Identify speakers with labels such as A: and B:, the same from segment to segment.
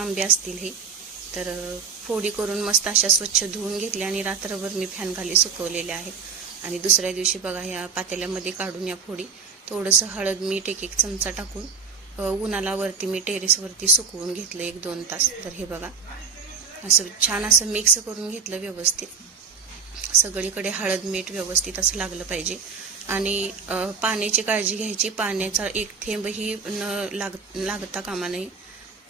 A: आंबे असतील हे. तर फोडी करून मस्त अशा स्वच्छ धुवून घेतल्या आणि रात्रभर मी फॅन खाली सुकवलेल्या आहेत. आणि दुसऱ्या दिवशी बघा ह्या पातेल्यामध्ये काढून या फोडी. थोडंसं हळद मीठ एक एक चमचा टाकून उन्हाला वरती मी टेरेसवरती सुकवून घेतलं एक दोन तास. तर हे बघा असं छान असं मिक्स करून घेतलं व्यवस्थित. सगळीकडे हळद मीठ व्यवस्थित असं लागलं पाहिजे. आणि पाण्याची काळजी घ्यायची. पाण्याचा एक थेंबही न लाग लागता कामा नये.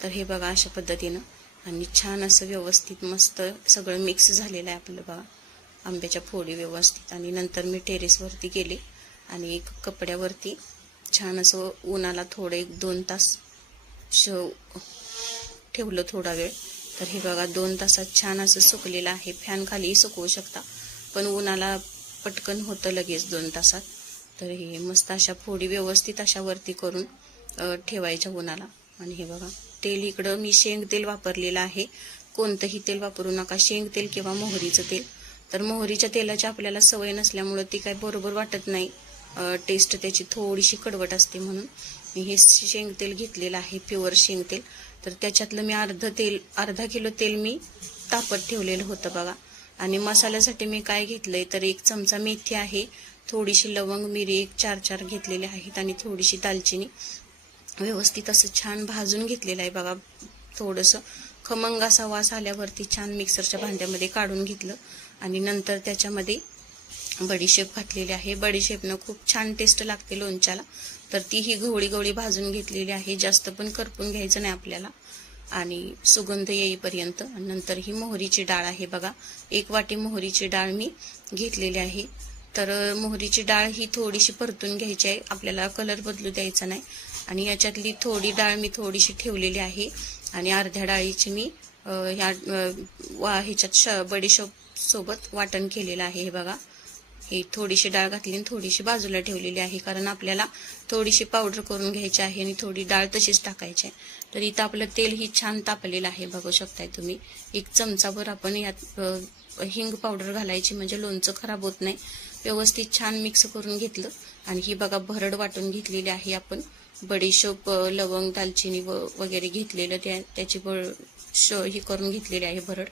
A: तर हे बघा अशा पद्धतीनं. आणि छान असं व्यवस्थित मस्त सगळं मिक्स झालेलं आहे आपलं बघा. आंब्याच्या फोडी व्यवस्थित. आणि नंतर मी टेरेसवरती गेले आणि एक कपड्यावरती छान असं उन्हाला थोडं एक दोन तास श ठेवलं थोडा वेळ. तर हे बघा दोन तासात छान असं सुकलेलं आहे. फॅन खालीही सुकवू शकता. पण उन्हाला पटकन होतं लगेच दोन तासात. तर हे मस्त अशा फोडी व्यवस्थित अशा वरती करून ठेवायच्या उन्हाला. आणि हे बघा. तेल इकडं मी शेंग तेल वापरलेलं आहे. कोणतंही तेल वापरू नका. शेंग तेल किंवा मोहरीचं तेल. तर मोहरीच्या तेलाची आपल्याला सवय नसल्यामुळं ती काय बरोबर वाटत नाही. टेस्ट त्याची थोडीशी कडवट असते म्हणून. मी हे शेंग तेल घेतलेलं आहे प्युअर शेंग तेल. तर त्याच्यातलं मी अर्ध तेल अर्धा किलो तेल मी तापत ठेवलेलं होतं बघा. आणि मसाल्यासाठी मी काय घेतलंय तर एक चमचा मेथी आहे. थोडीशी लवंग मिरी एक चार चार घेतलेले आहेत आणि थोडीशी दालचिनी. व्यवस्थित असं छान भाजून घेतलेलं आहे बघा. थोडंसं खमंग असा वास आल्यावरती छान मिक्सरच्या भांड्यामध्ये काढून घेतलं. आणि नंतर त्याच्यामध्ये बडीशेप घातलेली आहे. बडीशेपनं खूप छान टेस्ट लागते लोणच्याला. तर ती ही गवळी गवळी भाजून घेतलेली आहे. जास्त पण करपून घ्यायचं नाही आपल्याला. आणि सुगंध येईपर्यंत. नंतर ही मोहरीची डाळ आहे बघा. एक वाटी मोहरीची डाळ मी घेतलेली आहे. तर मोहरीची डाळ ही थोडीशी परतून घ्यायची आहे. आपल्याला कलर बदलू द्यायचा नाही. आणि याच्यातली थोडी डाळ मी थोडीशी ठेवलेली आहे. आणि अर्ध्या डाळीची मी ह्या वा ह्याच्यात श बडीशोप सोबत वाटण केलेलं आहे. हे बघा. ही थोडीशी डाळ घातली आणि थोडीशी बाजूला ठेवलेली आहे. कारण आपल्याला थोडीशी पावडर करून घ्यायची आहे आणि थोडी डाळ तशीच टाकायची आहे. तर इथं आपलं तेल ही छान तापलेलं आहे. बघू शकताय तुम्ही. एक चमचाभर आपण यात हिंग पावडर घालायची म्हणजे लोणचं खराब होत नाही. व्यवस्थित छान मिक्स करून घेतलं. आणि ही बघा भरड वाटून घेतलेली आहे आपण. बडीशोप लवंग दालचिनी व वगैरे घेतलेलं त्या त्याची ब श ही करून घेतलेली आहे भरड.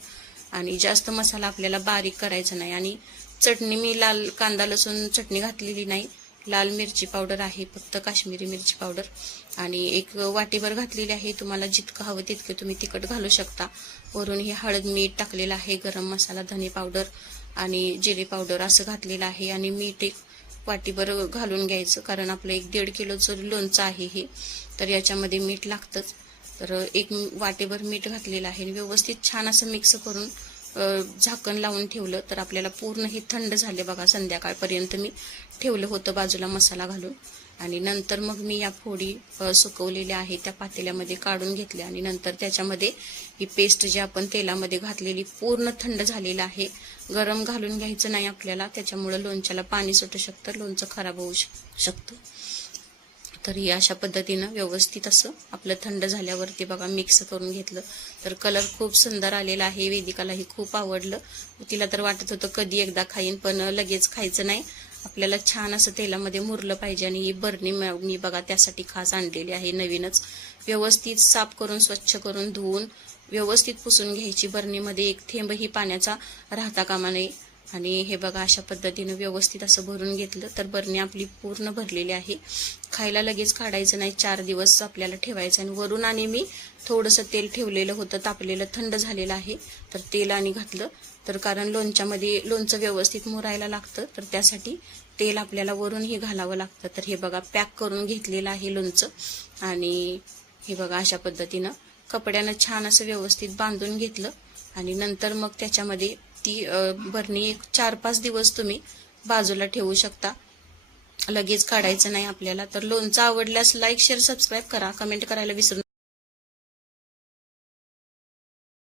A: आणि जास्त मसाला आपल्याला बारीक करायचा नाही. आणि चटणी मी लाल कांदा लसूण चटणी घातलेली नाही. लाल मिरची पावडर आहे फक्त काश्मीरी मिरची पावडर. आणि एक वाटीभर घातलेली आहे. तुम्हाला जितकं हवं तितकं तुम्ही तिखट घालू शकता. वरून हे हळद मीठ टाकलेलं आहे गरम मसाला धने पावडर आणि जिरे पावडर असं घातलेलं आहे आणि मीठ एक वाटीभर घालून घ्यायचं कारण आपलं एक दीड किलोचं लोणचं आहे हे तर याच्यामध्ये मीठ लागतंच. तर एक वाटीभर मीठ घातलेलं आहे आणि व्यवस्थित छान असं मिक्स करून झाकण लावून ठेवलं तर आपल्याला पूर्ण हे थंड झाले बघा संध्याकाळपर्यंत मी ठेवलं होतं बाजूला मसाला घालून. आणि नंतर मग मी या फोडी सुकवलेल्या आहे त्या पातेल्यामध्ये काढून घेतल्या आणि नंतर त्याच्यामध्ये ही पेस्ट जी आपण तेलामध्ये घातलेली पूर्ण थंड झालेलं आहे. गरम घालून घ्यायचं नाही आपल्याला त्याच्यामुळं लोणच्याला पाणी सुटू शकतं लोणचं खराब होऊ शक- शकतं. तर हे अशा पद्धतीनं व्यवस्थित असं आपलं थंड झाल्यावरती बघा मिक्स करून घेतलं. तर कलर खूप सुंदर आलेला आहे वेदिकालाही खूप आवडलं. तिला तर वाटत होतं कधी एकदा खाईन पण लगेच खायचं नाही. आपल्याला छान असं तेलामध्ये मुरलं पाहिजे आणि ही बरणी मी बघा त्यासाठी खास आणलेली आहे नवीनच. व्यवस्थित साफ करून स्वच्छ करून धुवून व्यवस्थित पुसून घ्यायची बरणीमध्ये. एक थेंबही पाण्याचा राहता कामा नये. आणि हे बघा अशा पद्धतीनं व्यवस्थित असं भरून घेतलं तर बरणी आपली पूर्ण भरलेली आहे. खायला लगेच काढायचं नाही चार दिवस आपल्याला ठेवायचं आणि वरून आणि मी थोडंसं तेल ठेवलेलं होतं तापलेलं थंड झालेलं आहे. तर तेल आणि घातलं. तर कारण लोणच्यामध्ये लोणचं व्यवस्थित मुरायला लागतं तर त्यासाठी तेल आपल्याला वरूनही घालावं लागतं. तर हे बघा पॅक करून घेतलेलं आहे लोणचं. आणि हे बघा अशा पद्धतीनं कपड्यानं छान असं व्यवस्थित बांधून घेतलं. आणि नंतर मग त्याच्यामध्ये ती भरणी एक चार पाच दिवस तुम्ही बाजूला ठेवू शकता. लगेच काढायचं नाही आपल्याला. तर लोणचं आवडल्यास लाईक शेअर सबस्क्राईब करा. कमेंट करायला विसरू